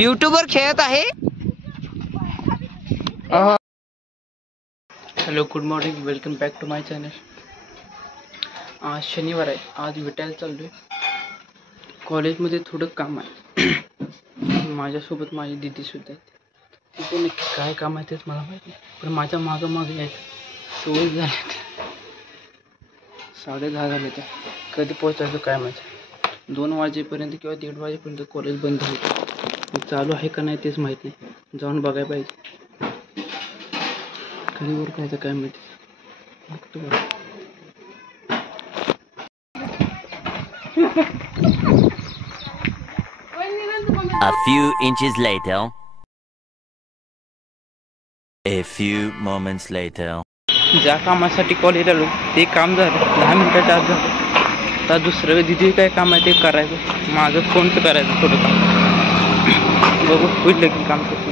YouTuber खेळत आहे। Hello, good morning, welcome back to my channel. आज शनिवार आहे, आज भेटायला चाललोय। कॉलेजमध्ये थोडं काम आहे। माझ्यासोबत माझी दीदी सुद्धा आहे। तिथे नक्की काय काम आहे तेच मला माहिती नाही, पण माझ्या मागं यायचं सोय झाली। 10:30 झाले तर कधी पोहोचायचं काय माहिती। 2 वाजेपर्यंत किंवा 1:30 वाजेपर्यंत कॉलेज बंद होतं। चालू आहे का नाही तेच माहीत नाही, जाऊन बघायला पाहिजे। कधी वर काय काय माहिती बघतो। A few inches later. A few moments later. ज्या कामासाठी कॉलेज आलो ते काम झालं, 10 मिनिटाच्या आत झालं। आता दुसरं दिदी काय काम आहे ते करायचं, माझं फोनचं करायचं थोडं काम। बघू होईल की काम करतो।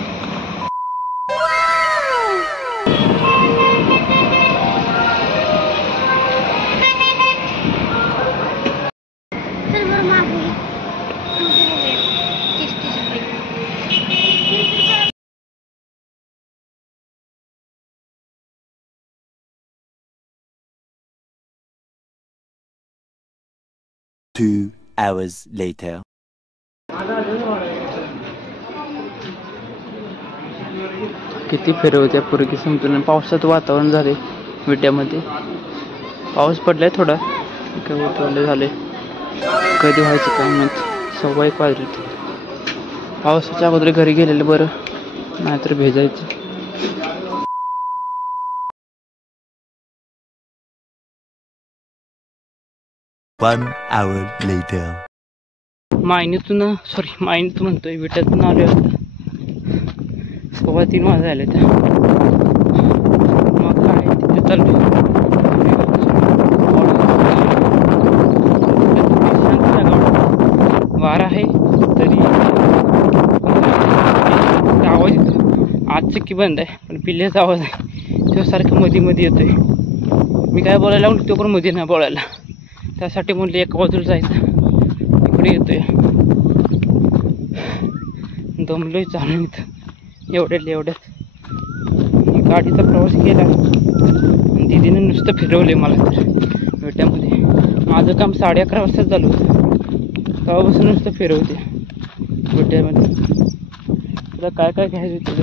Two hours later. किती फिरवत्या पोरगी समजून। पावसाचं वातावरण झाले विट्यामध्ये, पाऊस पडलाय थोडा, काय झाले कधी व्हायचं काय माहिती। 1:15 वाजले। पावसाच्या अगोदर घरी गेलेलं बरं, नाहीतर भेजायचं। One hour later. मायनीतून म्हणतोय, विट्यातून आलोय आता। 3:15 वाजले त्या। मग काय तिथे चाललोय। वारा आहे तरी आवाज येतो। आज चक्की बंद आहे पण पिल्ल्याचा आवाज आहे, तो सारखं मध्ये येतोय। मी काय बोलायला लागलो तो पण मध्ये नाही बोलायला, त्यासाठी म्हणले एका बाजूला जायचं, इकडे येतोय। दमलोय चालून इथं एवढ्यात गाडीचा प्रवास केला आणि दिदीने नुसतं फिरवले मला तर विट्यामध्ये। माझं काम 11:30 वाजता चालू होतं, तेव्हापासून नुसतं फिरवते विट्यामध्ये। तुला काय काय घ्यायचं होतं?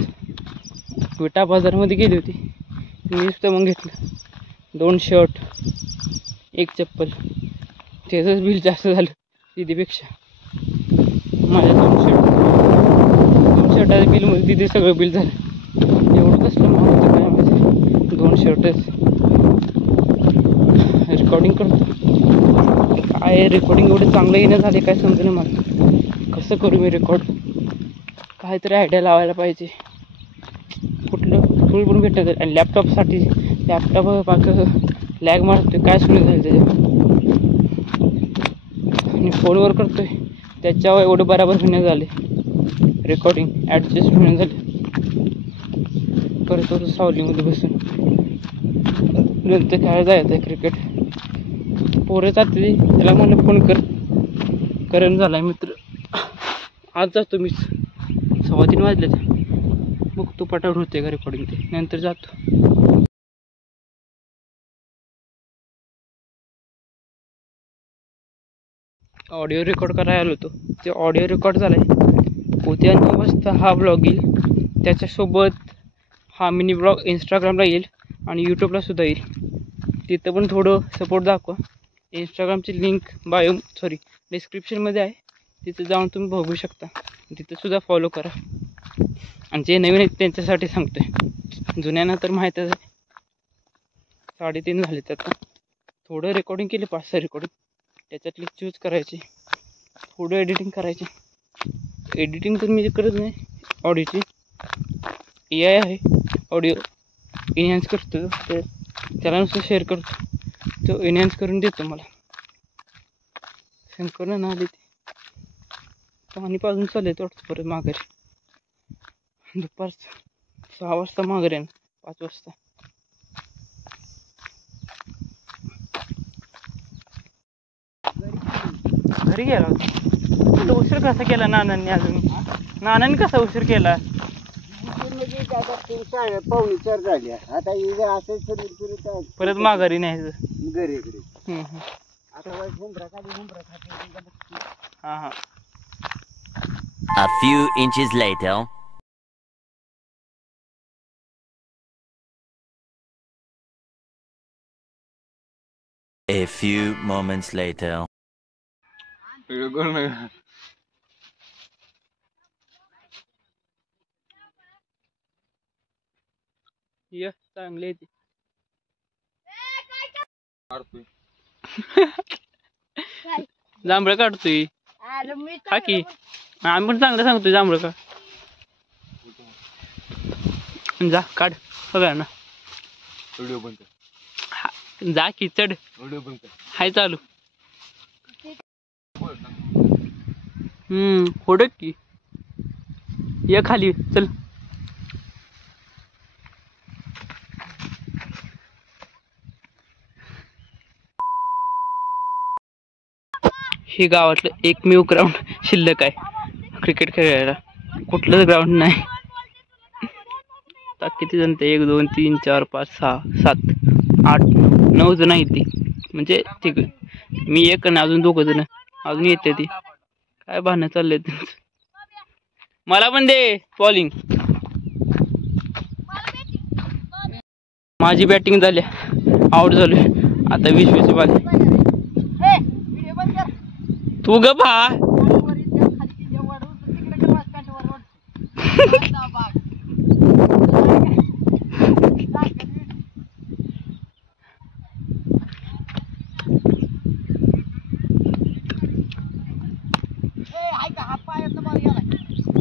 विटा बाजारमध्ये गेली होती, मी नुसतं मग घेतलं 2 शर्ट 1 चप्पल। त्याचंच बिल जास्त झालं दिदीपेक्षा। माझ्या 2 शर्टाचं बिलमध्ये दिदी सगळं बिल झालं। एवढं कसलं महाग होतं काय माहिती, 2 शर्टच। रेकॉर्डिंग करतो काय, रेकॉर्डिंग एवढं चांगलं येणं झाले काय समजलं मला। कसं करू मी रेकॉर्ड, काहीतरी आयडिया लावायला पाहिजे। कुठलं टूल पण भेटत आणि लॅपटॉपसाठी लॅपटॉप लॅग मारतोय काय सुरू झालं त्याच्यावर। आणि फोनवर करतोय त्याच्यावर एवढं बराबर होण्यां झाले, रेकॉर्डिंग ॲडजस्ट होण्यां झाले। करतो सावलीमध्ये बसून, नंतर खेळायला जायचं आहे क्रिकेट। पोरं जाते, त्याला म्हणलं फोन करण झालाय मित्र। आज जातो मीच, 3:15 वाजले तर मग तो पटावर होते का रेकॉर्डिंग, ते नंतर जातो। ऑडिओ रेकॉर्ड करायला आलो होतो, ते ऑडिओ रेकॉर्ड झालाय। उद्या 9 वाजता हा ब्लॉग येईल, त्याच्यासोबत हा मिनी ब्लॉग इंस्टाग्रामला येईल आणि यूट्यूबला सुद्धा येईल। तिथं पण थोडं सपोर्ट दाखवा। इंस्टाग्रामची लिंक डिस्क्रिप्शनमध्ये आहे, तिथं जाऊन तुम्ही बघू शकता। तिथं सुद्धा फॉलो करा। आणि जे नवीन आहेत त्यांच्यासाठी सांगतोय, जुन्यांना तर माहीतच आहे। 3:30 झाले आता, थोडं रेकॉर्डिंग केले, 5-6 रेकॉर्डिंग, त्याच्यातले चूज करायचे, थोडं एडिटिंग करायचे। एडिटिंग तर मी करत नाही ऑडिओची, AI आहे ऑडिओ एनहान्स करतो, तर त्याला नुसतं शेअर करतो, तो एनहान्स करून देतो मला। शंकरनं ना आली ती पाणी पाजून चालले वाटतं परत माघारी। दुपारचं 6 वाजता माघारी आहे, 5 वाजता। घरी गेला होता, उशीर कसा केला नानांनी अजून। नानाने कसा उशीर केला? पाहुणे 4 झाली आता असं परत माघारी न्यायचं घरी इकडे. आता हा हा. A few inches later. A few moments later. ये चांगली ती. जांभळं काढतोय. हा की आम्ही पण चांगलं सांगतोय जांभळं का. जा काढ सगळ्यांना. व्हिडिओ बंद कर. जा की चढ. व्हिडिओ बंद कर. हाय चालू. होडक की ये खाली चल. हे गावातलं एकमेव ग्राउंड शिल्लक आहे क्रिकेट खेळायला. कुठलंच ग्राउंड नाही. आता किती जण ते 1 2 3 4 5 6 7 8 9 जण आहेत ती. म्हणजे ठीक मी एक आणि अजून 2 जण अजून येते ती. काय भांडणं चालले त्यांचं. मला पण दे बॉलिंग. माझी बॅटिंग झाली आउट झालोय आता 20 बाल. तू ग भा.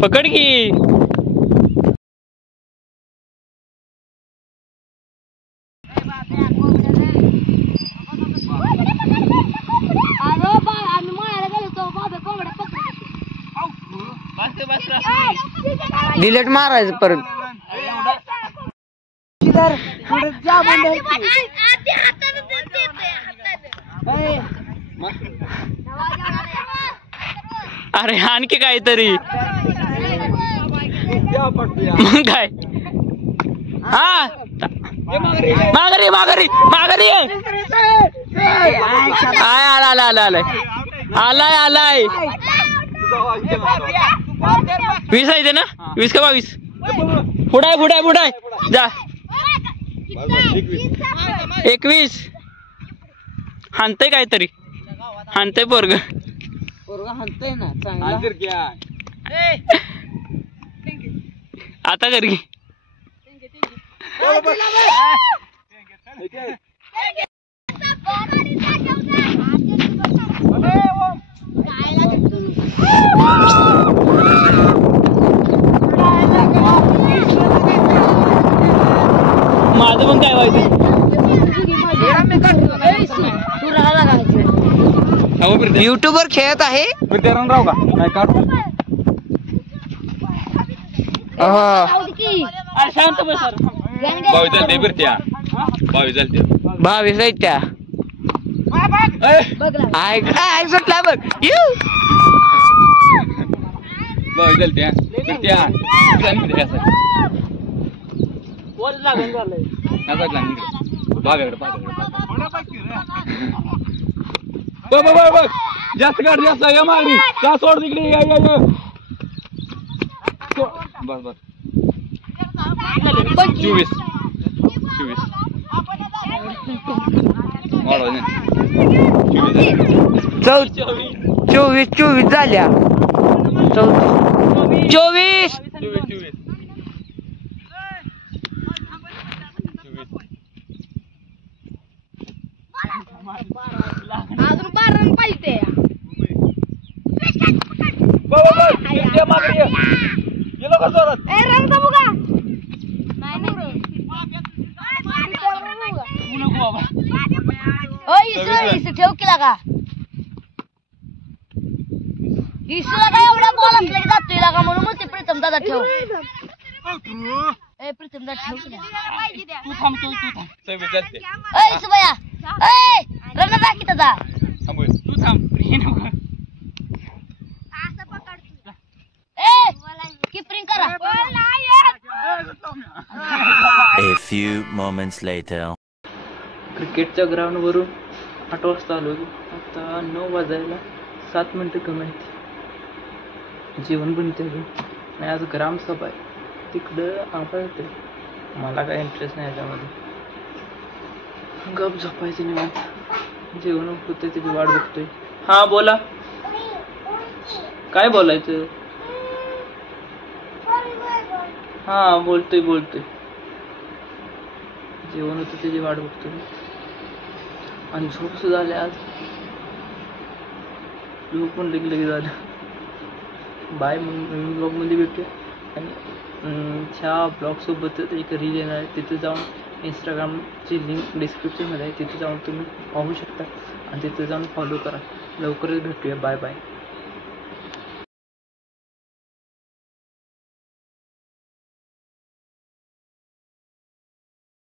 पकड की. डिलेट मारायचं परत. अरे आणखी काहीतरी मग काय. हा माघारी माघारी माघारी. आलाय आलाय आलाय आलाय. 20 आहे ते ना. 20 का 22. पुढाय पुढाय पुढाय जा. 21 हाणतय काहीतरी. हाणतय पोरग हाणतय ना चांगला. आता कर की. माझं पण काय व्हायचं. युट्यूबर खेळत आहे. राव का नाही काढू. शांत बस. 22 झालते बिरत्या. 22 झालते. 22 आहेत त्या. सुटला बघ. 22 झालते बिरत्या. वर लागून झालंय. बघ जास्त काढ जास्त या मागणी का सोड तिकडे. या या या. बस बस 24 24 झाल्या. 24 अजून 12 रन पाहिजे. रन बघा. ठेव केला का इसला काय एवढा बॉल असला की जातोय लागा म्हणून मग ते प्रीतम दादा ठेव. ए प्रीतम दादा ठेव. तू थांब तू थांब. 26 झालते. ए सुबया ए रन टाकी दादा. तू थांब. ए few moments later. क्रिकेटच्या ग्राउंडवरून 8 वाजता आलो. आता 9 वाजायला 7 मिनटं कमी आहेत. जेवण बनते अजून आणि आज ग्रामसभा आहे. तिकडं आवाज येते. मला काय इंटरेस्ट नाही याच्यामध्ये. गप झोपायचे निवांत. जेवण होते त्याची वाट बघतोय. हा बोला. काय बोलायचं? हा बोलतोय. जेवण होतं त्याची वाट बघतोय आणि झोप सुद्धा आली आज. झोप पण लगेच झालं. बाय. मग नवीन ब्लॉगमध्ये भेटूया. आणि ह्या ब्लॉगसोबतच एक रील येणार आहे. तिथे जाऊन इंस्टाग्रामची लिंक डिस्क्रिप्शनमध्ये आहे. तिथे जाऊन तुम्ही पाहू शकता आणि तिथे जाऊन फॉलो करा. लवकरच भेटूया. Bye bye.